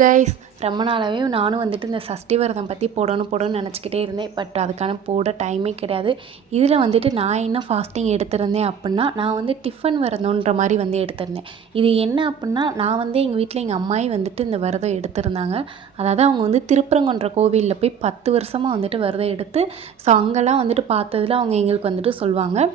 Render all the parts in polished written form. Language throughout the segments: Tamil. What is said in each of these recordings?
கைஸ், ரொம்ப நாளாகவே நானும் வந்துட்டு இந்த சஷ்டி விரதம் பற்றி போடணும்னு நினச்சிக்கிட்டே இருந்தேன். பட் அதுக்கான போட டைமே கிடையாது. இதில் வந்துட்டு நான் என்ன ஃபாஸ்டிங் எடுத்திருந்தேன் அப்படின்னா, நான் வந்து டிஃபன் விரதம்ன்ற மாதிரி வந்து எடுத்திருந்தேன். இது என்ன அப்படின்னா, நான் வந்து எங்கள் வீட்டில் எங்கள் அம்மாயி வந்துட்டு இந்த விரதம் எடுத்திருந்தாங்க. அதாவது அவங்க வந்து திருப்பரங்குன்ற கோவிலில் போய் 10 வருஷமாக வந்துட்டு விரதம் எடுத்து, ஸோ அங்கெல்லாம் வந்துட்டு பார்த்ததில் அவங்க எங்களுக்கு வந்துட்டு சொல்லுவாங்க.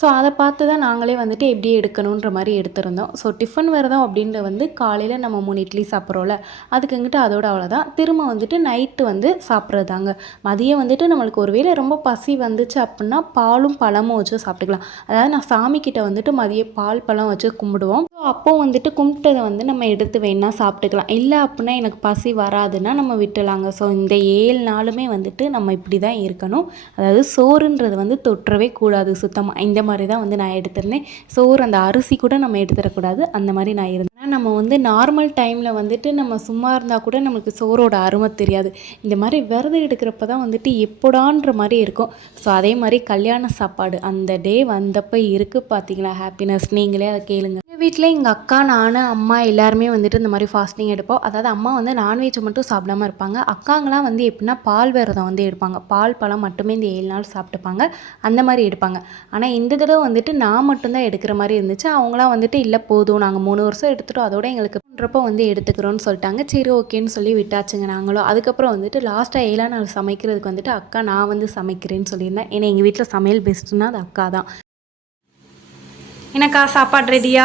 ஸோ அதை பார்த்து தான் நாங்களே வந்துட்டு எப்படி எடுக்கணுன்ற மாதிரி எடுத்திருந்தோம். ஸோ டிஃபன் விரதம் அப்படின்ற வந்து காலையில் நம்ம 3 இட்லி சாப்பிட்றோம்ல, அதுக்குங்கிட்ட அதோட அவ்வளோதான். திரும்ப வந்துட்டு நைட்டு வந்து சாப்பிட்றது தாங்க. மதியம் வந்துட்டு நம்மளுக்கு ஒரு வேளை ரொம்ப பசி வந்துச்சு அப்படின்னா பாலும் பழமும் வச்சு சாப்பிட்டுக்கலாம். அதாவது நான் சாமிக்கிட்ட வந்துட்டு மதியம் பால் பழம் வச்சு கும்பிடுவோம். ஸோ அப்போது வந்துட்டு கும்பிட்டதை வந்து நம்ம எடுத்து வேணா சாப்பிட்டுக்கலாம். இல்லை அப்படின்னா எனக்கு பசி வராதுன்னா நம்ம விட்டுலாங்க. ஸோ இந்த 7 நாளுமே வந்துட்டு நம்ம இப்படி தான் இருக்கணும். அதாவது சோறுன்றது வந்து தொற்றவே கூடாது சுத்தமாக. இந்த மாதிரி தான் வந்து நான் எடுத்திருந்தேன். சோறு அந்த அரிசி கூட நம்ம எடுத்துடக்கூடாது. அந்த மாதிரி நான் இருந்தேன். நம்ம வந்து நார்மல் டைமில் வந்துட்டு நம்ம சும்மா இருந்தால் கூட நம்மளுக்கு சோறோட அருமை தெரியாது. இந்த மாதிரி விரதம் எடுக்கிறப்ப தான் வந்துட்டு எப்படான்ற மாதிரி இருக்கும். ஸோ அதே மாதிரி கல்யாண சாப்பாடு அந்த டே வந்தப்போ இருக்குது பார்த்தீங்களா ஹாப்பினஸ். நீங்களே அதை கேளுங்க. எங்கள் வீட்டில் எங்கள் அக்கா, நான், அம்மா எல்லாருமே வந்துட்டு இந்த மாதிரி ஃபாஸ்டிங் எடுப்போம். அதாவது அம்மா வந்து நான்வெஜ் மட்டும் சாப்பிடாமல் இருப்பாங்க. அக்காங்களாம் வந்து எப்படின்னா பால் விரதம் வந்து எடுப்பாங்க. பால் பழம் மட்டுமே இந்த 7 நாள் சாப்பிட்டுப்பாங்க. அந்த மாதிரி எடுப்பாங்க. ஆனால் இந்த தடவை வந்துட்டு நான் மட்டும்தான் எடுக்கிற மாதிரி இருந்துச்சு. அவங்களாம் வந்துட்டு இல்லை போதும், நாங்கள் 3 வருஷம் எடுத்துட்டோம், அதோட எங்களுக்குன்றப்போ வந்து எடுத்துக்கிறோன்னு சொல்லிட்டாங்க. சரி ஓகேன்னு சொல்லி விட்டாச்சுங்க நாங்களும். அதுக்கப்புறம் வந்துட்டு லாஸ்ட்டாக 7ஆம் நாள் சமைக்கிறதுக்கு வந்துட்டு அக்கா நான் வந்து சமைக்கிறேன்னு சொல்லியிருந்தேன். ஏன்னா எங்கள் வீட்டில் சமையல் பெஸ்ட்டுன்னா அது அக்கா தான். எனக்கா சாப்பாடு ரெடியா?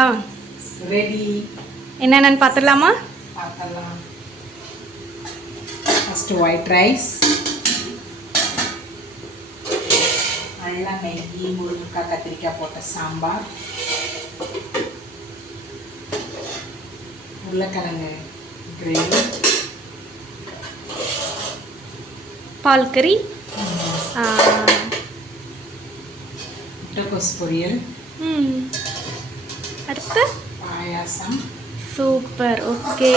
ரெடி. என்னென்னு பார்த்துடலாமா? பார்த்துடலாம். ஃபஸ்ட்டு ஒயிட் ரைஸ், நல்லா நெய், முருங்கைக்காய், கத்திரிக்காய் போட்ட சாம்பார், உருளைக்கிழங்கு கிரேவி, பால் கறி, முட்டைக்கோஸ் பொரியல், அடுத்து பாயாசம். சூப்பர். ஓகே,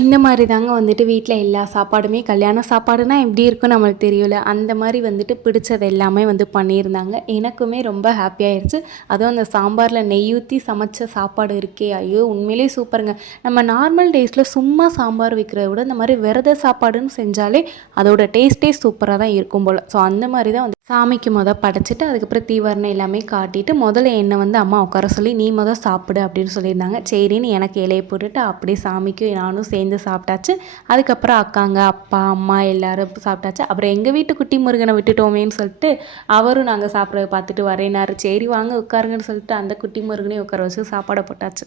இந்த மாதிரி தாங்க வந்துட்டு வீட்டில் எல்லா சாப்பாடுமே கல்யாண சாப்பாடுனா எப்படி இருக்கும் நம்மளுக்கு தெரியல. அந்த மாதிரி வந்துட்டு பிடிச்சது எல்லாமே வந்து பண்ணியிருந்தாங்க. எனக்குமே ரொம்ப ஹாப்பியாகிடுச்சு. அதுவும் அந்த சாம்பாரில் நெய் ஊற்றி சமைச்ச சாப்பாடு இருக்கே, ஐயோ உண்மையிலே சூப்பருங்க. நம்ம நார்மல் டேஸில் சும்மா சாம்பார் வைக்கிறத விட இந்த மாதிரி விரத சாப்பாடுன்னு செஞ்சாலே அதோட டேஸ்ட்டே சூப்பராக தான் இருக்கும் போல். ஸோ அந்த மாதிரி தான் வந்து சாமிக்கு படைச்சிட்டு அதுக்கப்புறம் தீவரணம் எல்லாமே காட்டிட்டு முதல்ல என்னை வந்து அம்மா உட்கார சொல்லி நீ சாப்பிடு அப்படின்னு சொல்லியிருந்தாங்க. சரின்னு எனக்கு இலையை போட்டுட்டு அப்படியே சாமிக்கு நானும் சேர்ந்து சாப்பிட்டாச்சு. அதுக்கப்புறம் அக்காங்க, அப்பா, அம்மா எல்லோரும் சாப்பிட்டாச்சு. அப்புறம் எங்கள் வீட்டு குட்டி முருகனை விட்டுட்டோமேன்னு சொல்லிட்டு அவரும் நாங்கள் சாப்பிட்றத பார்த்துட்டு வரேனாரு. சரி வாங்க உட்காருங்கன்னு சொல்லிட்டு அந்த குட்டி முருகனையும் உட்கார வச்சு சாப்பாடை போட்டாச்சு.